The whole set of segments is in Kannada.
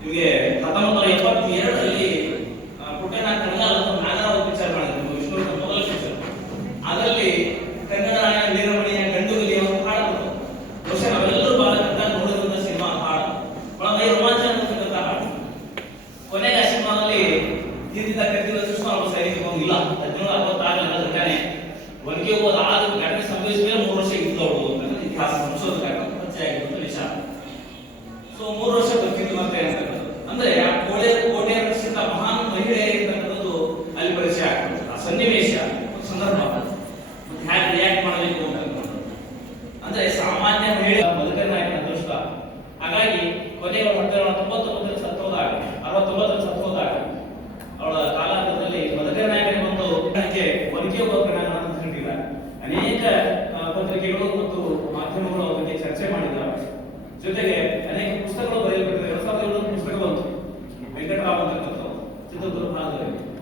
ನಿಮಗೆ ಹತ್ತೊಂಬತ್ತು ನೂರ ಎಪ್ಪತ್ತೆರಡರಲ್ಲಿ ಪುಟ್ಟಣ್ಣ ಅಂತ ನಾಗರಾವ್ ಪಿಕ್ಚರ್ ಮಾಡಿದ್ರು ವಿಷ್ಣು ಮೊದಲ ಪಿಕ್ಚರ್. ಅದರಲ್ಲಿ ಕನ್ನಡ ವೀರಮಣಿಯ ಗಂಡುಗಲಿ ಒಂದು ಹಾಡು. ಬಹುಶಃ ನಾವೆಲ್ಲರೂ ಬಾಲಕಂತ ನೋಡಿದಂತ ಸಿನಿಮಾ ಹಾಡು. ಬಹಳ ಮೈ ರೋಮಾಂಚನ ಅನಿಸ್ತಕ್ಕಂಥ ಹಾಡು. ಕೊನೆಗೆ ಸಿನಿಮಾದಲ್ಲಿ ಹಿಂದಿನ ಕರೆದಿರುವ ಸುಷ್ಮಾ ಅವರು ಸರಿ ಇಲ್ಲ. ಹದಿನೇಳು ಅರವತ್ತಾರರಲ್ಲಿ ಅದಕ್ಕಾನೆ ಒನ್ಗೆ ಹೋದ ಆದ ಘಟನೆ ಸಂಭವಿಸಿದ ಮೇಲೆ ಮೂರು ವರ್ಷ ಇದ್ದವಳು ಇತಿಹಾಸ ಸಂಶೋಧಕ ಪರಿಚಯ ಆಗಿರುವಂತ ವಿಚಾರ ಸೊ, ಮೂರು ವರ್ಷ ಬದುಕಿದ್ದು ಮತ್ತೆ ಅಂತಕ್ಕಂಥದ್ದು ಅಂದ್ರೆ ಆ ಕೋಟೆ ಕೋಟೆಯ ರಕ್ಷಿತ ಮಹಾನ್ ಮಹಿಳೆ ಇರ್ತಕ್ಕಂಥದ್ದು ಅಲ್ಲಿ ಪರಿಚಯ ಆಗ್ತದೆ ಒಂದು ಸಂದರ್ಭ ಮತ್ತೆ ಹೇಗೆ ರಿಯಾಕ್ಟ್ ಮಾಡಬೇಕು ಅಂತಕ್ಕಂಥದ್ದು ಅಂದ್ರೆ ಸಾಮಾನ್ಯ ಮಹಿಳೆ ಬದುಕನ್ನ ನಾಯಕನ ಅದೃಷ್ಟ ಹಾಗಾಗಿ ಕೊನೆಯ ಹತ್ತೇಳು ತೊಂಬತ್ತೊಂಬತ್ತರಲ್ಲಿ ಸತ್ತೋದಾಗ ಅರವತ್ತೊಂಬತ್ತರಲ್ಲಿ ಸತ್ತೋದಾಗ ಅವಳ ಕಾಲಾಂತರದಲ್ಲಿ ಬದುಕರ ನಾಯಕನಿಗೆ ಒಂದು ಅದಕ್ಕೆ ವರ್ಗೀಯ ಪರಿಣಾಮ ಅಂತ ಹೇಳಿದ್ದಾರೆ ಅನೇಕ ಪತ್ರಿಕೆಗಳು ಮತ್ತು ಮಾಧ್ಯಮಗಳು ಅದಕ್ಕೆ ಚರ್ಚೆ ಮಾಡಿದ್ದಾರೆ. ಜೊತೆಗೆ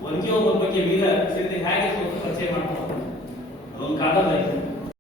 ಒನಕೆ ಹೋಗುವ ಬಗ್ಗೆ ವೀರ ಸಿದ್ಧಿ ಹೇಗೆ ಪರಿಚಯ ಮಾಡ್ತಾರೆ ಅದೊಂದು ಕಾದಂಬರಿ.